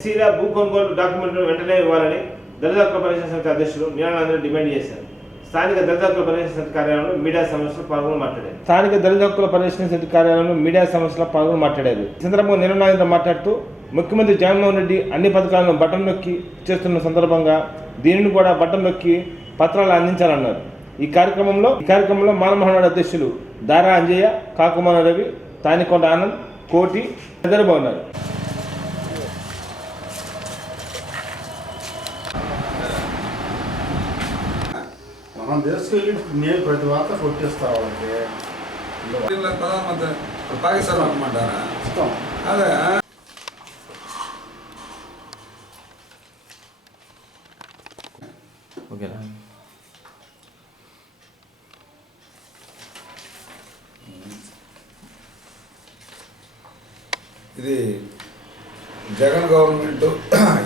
ఎస్సీల భూ కొనుగోలు డాక్యుమెంట్ను వెంటనే ఇవ్వాలని దళిత హక్కుల పరిరక్షణ సమితి అధ్యక్షులు మీనానందరూ డిమాండ్ చేశారు. స్థానిక దళిత హక్కుల పరిరక్షణ సమితి కార్యాలయంలో మీడియా సమస్యలు పాల్గొని మాట్లాడారు. ఈ సందర్భంగా నిర్ణయం మాట్లాడుతూ ముఖ్యమంత్రి జగన్మోహన్ రెడ్డి అన్ని పథకాలను బటన్ నొక్కి చేస్తున్న సందర్భంగా దీనిని కూడా బటన్ నొక్కి పత్రాలు అందించాలన్నారు. ఈ కార్యక్రమంలో మానమోహన్ అధ్యక్షులు దారా అంజయ్య, కాకుమాన రవి, తానికొండ ఆనంద్, కోటి తదితరులు ఉన్నారు. మనం తీసుకెళ్ళి నేను ప్రతి వార్త కొట్టిస్తా వాళ్ళకి ప్రధానమంత్రి పాకిస్తాన్ అనమంటారా ఇస్తాం. అదే ఓకేనా? ఇది జగన్ గవర్నమెంట్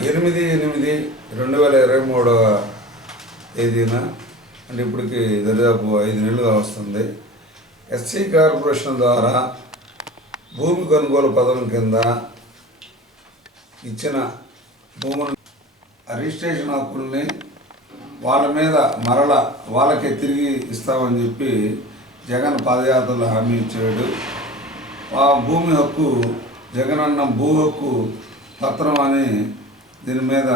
8/8/2023 తేదీన అంటే ఇప్పటికి దాదాపు 5 నెలలుగా వస్తుంది. ఎస్సీ కార్పొరేషన్ ద్వారా భూమి కొనుగోలు పథకం కింద ఇచ్చిన భూములు రిజిస్ట్రేషన్ హక్కుల్ని వాళ్ళ మీద మరల వాళ్ళకే తిరిగి ఇస్తామని చెప్పి జగన్ పాదయాత్రలో హామీ ఇచ్చాడు. ఆ భూమి హక్కు జగనన్న భూ హక్కు పత్రం అని దీని మీద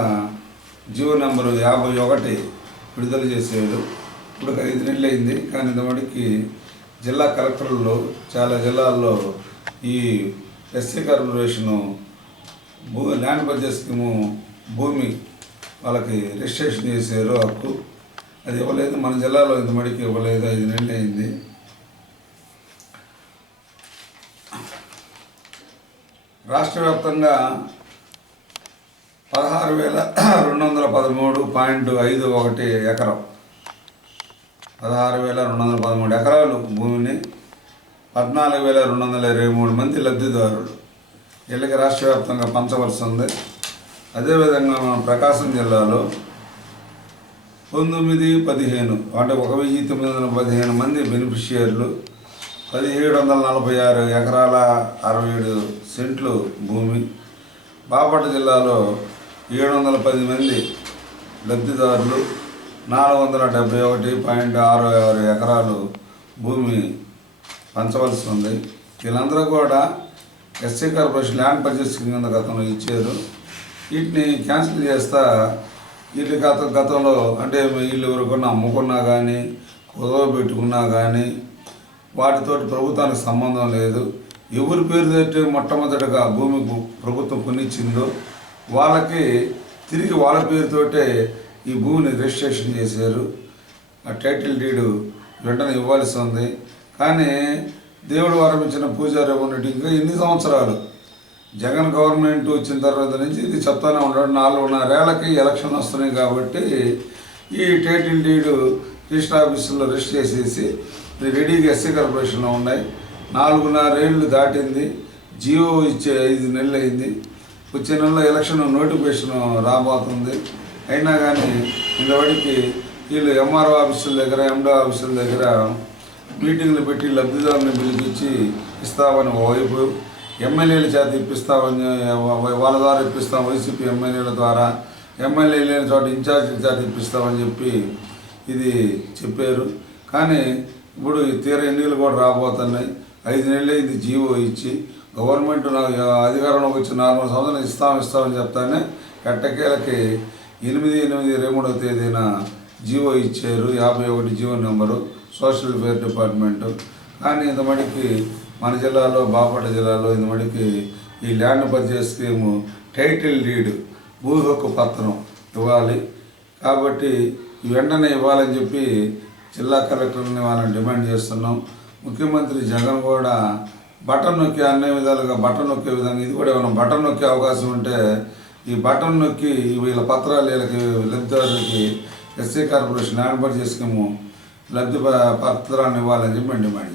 జీవో నెంబరు 51 విడుదల చేసాడు. ఇప్పుడు 5 నెలలు అయింది. కానీ ఇంతవరకు జిల్లా కలెక్టర్లు చాలా జిల్లాల్లో ఈ SC corporation land purchase scheme భూమి వాళ్ళకి రిజిస్ట్రేషన్ చేశారు హక్కు. అది ఇవ్వలేదు. మన జిల్లాలో ఇంతమడికి ఇవ్వలేదు. 5 నెలలు అయింది. రాష్ట్ర వ్యాప్తంగా 16,213.51 ఎకరం 16,213 ఎకరాలు భూమిని 14,223 మంది లబ్ధిదారులు వీళ్ళకి రాష్ట్ర వ్యాప్తంగా పంచవలసి ఉంది. అదేవిధంగా మన ప్రకాశం జిల్లాలో 9,15 అంటే 1,915 మంది బెనిఫిషియర్లు 1,746 ఎకరాల 67 సెంట్లు భూమి. బాపట్ల జిల్లాలో 710 మంది లబ్ధిదారులు 471.66 ఎకరాలు భూమి పంచవలసి ఉంది. వీళ్ళందరూ కూడా ఎస్సీ కార్పొరేషన్ ల్యాండ్ పర్చేస్ కింద గతంలో ఇచ్చారు. వీటిని క్యాన్సిల్ చేస్తా వీళ్ళు గతంలో అంటే వీళ్ళు ఎవరికన్నా అమ్ముకున్నా కానీ కుదవ పెట్టుకున్నా కానీ వాటితోటి ప్రభుత్వానికి సంబంధం లేదు. ఎవరి పేరు తోటి మొట్టమొదటిగా భూమి ప్రభుత్వం కొనిచ్చిందో వాళ్ళకి తిరిగి వాళ్ళ పేరుతోటే ఈ భూమిని రిజిస్ట్రేషన్ చేశారు. ఆ టైటిల్ డీడు వెంటనే ఇవ్వాల్సి ఉంది. కానీ దేవుడు వరం ఇచ్చిన పూజారి ఉన్నట్టు ఇంకా ఎన్ని సంవత్సరాలు జగన్ గవర్నమెంట్ వచ్చిన తర్వాత నుంచి ఇది చెప్తానే ఉంటాడు. 4.5 ఏళ్ళకి ఎలక్షన్ వస్తున్నాయి కాబట్టి ఈ టైటిల్ డీడు రిజిస్టర్ ఆఫీసులో రిజిస్టర్ చేసేసి రెడీగా ఎస్సీ కార్పొరేషన్లో ఉన్నాయి. 4.5 ఏళ్ళు దాటింది. జియో ఇచ్చే 5 నెలలు అయింది. వచ్చే నెలలో ఎలక్షన్ నోటిఫికేషన్ రాబోతుంది. అయినా కానీ ఇంతవరకు వీళ్ళు ఎంఆర్ఓ ఆఫీసుల దగ్గర ఎండో ఆఫీసుల దగ్గర మీటింగ్లు పెట్టి లబ్ధిదారుని పిలిపించి ఇస్తామని వైపు ఎమ్మెల్యేల చేత ఇప్పిస్తామని వాళ్ళ ద్వారా ఇప్పిస్తాం, వైసీపీ ఎమ్మెల్యేల ద్వారా, ఎమ్మెల్యే లేని చోట ఇన్ఛార్జీల చేత ఇప్పిస్తామని చెప్పి ఇది చెప్పారు. కానీ ఇప్పుడు తీర ఎన్నికలు కూడా రాబోతున్నాయి. 5 నెలలు ఇది జీవో ఇచ్చి గవర్నమెంట్ అధికారంలోకి వచ్చి 4 సంవత్సరాలు ఇస్తామని చెప్తానే ఎట్టకేలకి 8/8/23 తేదీన జీవో ఇచ్చారు. 51 GO number social welfare department. కానీ ఇంతమడికి మన జిల్లాలో బాపట్ల జిల్లాలో ఇంతమడికి ఈ land purchase scheme title deed భూ హక్కు పత్రం ఇవ్వాలి. కాబట్టి వెంటనే ఇవ్వాలని చెప్పి జిల్లా కలెక్టర్ని వాళ్ళని డిమాండ్ చేస్తున్నాం. ముఖ్యమంత్రి జగన్ కూడా బటన్ నొక్కి అన్ని విధాలుగా బటన్ నొక్కే విధంగా ఇది కూడా ఏమైనా బటన్ నొక్కే అవకాశం ఉంటే ఈ బటన్ నొక్కి వీళ్ళ పత్రాలు వీళ్ళకి లబ్ధిదారులకి SC corporation land purchase scheme లబ్ధి పత్రాన్ని ఇవ్వాలని చెప్పి డిమాండ్